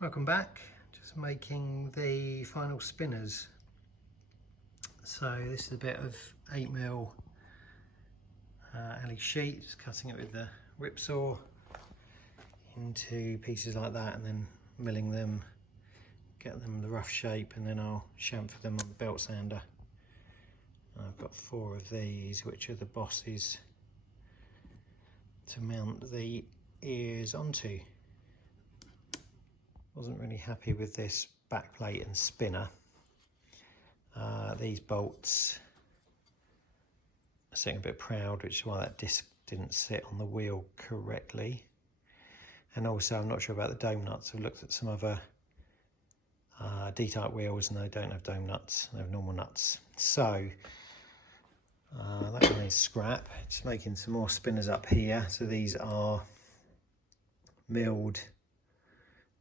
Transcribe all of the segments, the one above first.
Welcome back. Just making the final spinners. So this is a bit of 8mm alley sheet, just cutting it with the rip saw into pieces like that and then milling them, get them the rough shape, and then I'll chamfer them on the belt sander. I've got 4 of these, which are the bosses to mount the ears onto. Wasn't really happy with this back plate and spinner. These bolts are sitting a bit proud, which is why that disc didn't sit on the wheel correctly. And also I'm not sure about the dome nuts. I've looked at some other D-type wheels and they don't have dome nuts, they have normal nuts. So that one is scrap. Just making some more spinners up here. So these are milled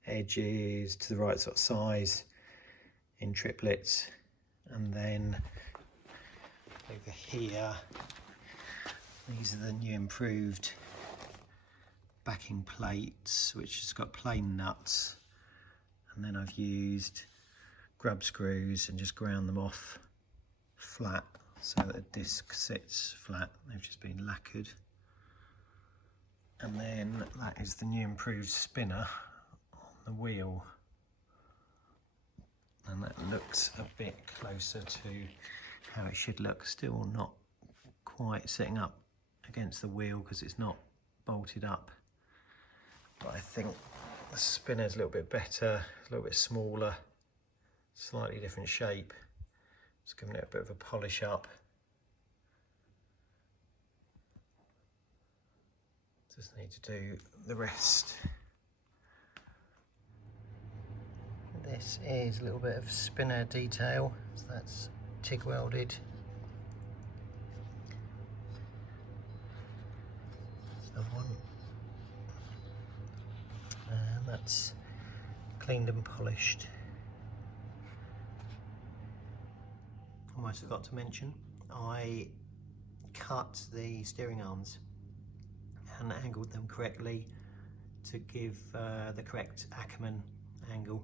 edges to the right sort of size in triplets, and then over here these are the new improved backing plates, which has got plain nuts, and then I've used grub screws and just ground them off flat so that the disc sits flat. They've just been lacquered. And then that is the new improved spinner the wheel, and that looks a bit closer to how it should look. Still not quite sitting up against the wheel because it's not bolted up, but I think the spinner's a little bit better, a little bit smaller, slightly different shape. Just giving it a bit of a polish up. Just need to do the rest. This is a little bit of spinner detail, so that's TIG welded. There's another one. And that's cleaned and polished. Almost forgot to mention, I cut the steering arms and angled them correctly to give the correct Ackerman angle.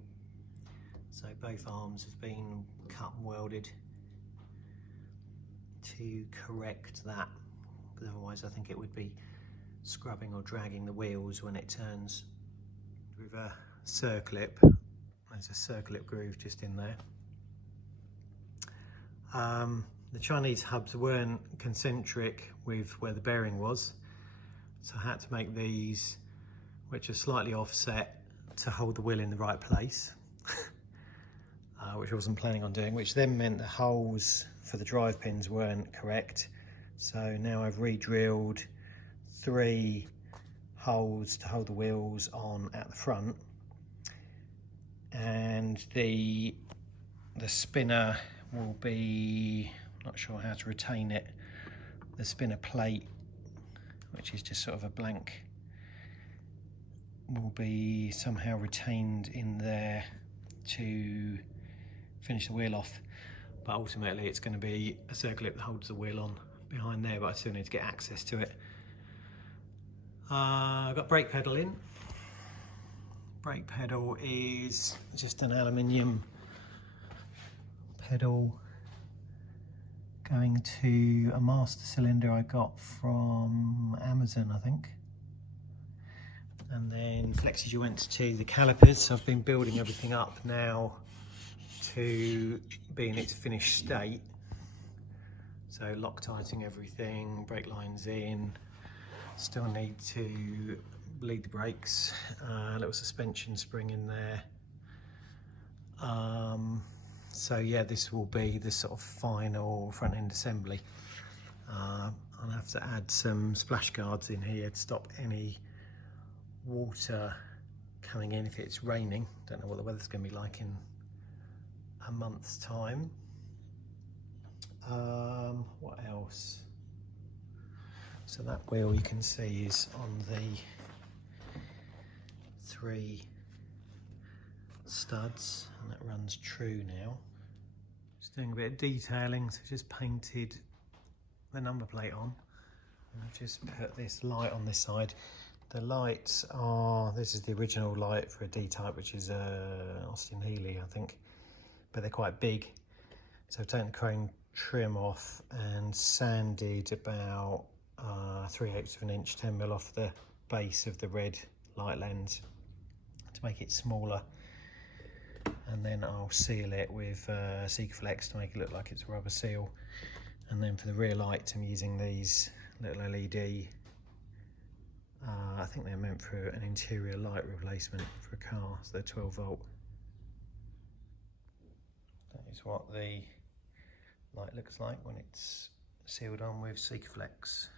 So both arms have been cut and welded to correct that, because otherwise I think it would be scrubbing or dragging the wheels when it turns. With a circlip, there's a circlip groove just in there. The Chinese hubs weren't concentric with where the bearing was, so I had to make these, which are slightly offset to hold the wheel in the right place. Which I wasn't planning on doing, which then meant the holes for the drive pins weren't correct. So now I've re-drilled 3 holes to hold the wheels on at the front, and the spinner will be, I'm not sure how to retain it, the spinner plate, which is just sort of a blank, will be somehow retained in there to finish the wheel off, but ultimately it's going to be a circlip that holds the wheel on behind there, but I still need to get access to it. I've got brake pedal in. Brake pedal is just an aluminium pedal going to a master cylinder I got from Amazon, I think, and then flexi joints to the calipers. So I've been building everything up now to be in its finished state. So Loctiting everything, brake lines in, still need to bleed the brakes, a little suspension spring in there. So yeah, this will be the sort of final front end assembly. I'll have to add some splash guards in here to stop any water coming in if it's raining. Don't know what the weather's going to be like in a month's time. What else? So that wheel you can see is on the 3 studs, and that runs true now. Just doing a bit of detailing, so just painted the number plate on, and I've just put this light on this side. The lights are, this is the original light for a D-type, which is Austin Healey, I think, but they're quite big. So I've taken the chrome trim off and sanded about 3/8 of an inch, 10mm off the base of the red light lens to make it smaller. And then I'll seal it with Sikaflex to make it look like it's a rubber seal. And then for the rear lights, I'm using these little LED. I think they're meant for an interior light replacement for a car, so they're 12 volt. That is what the light looks like when it's sealed on with Sikaflex.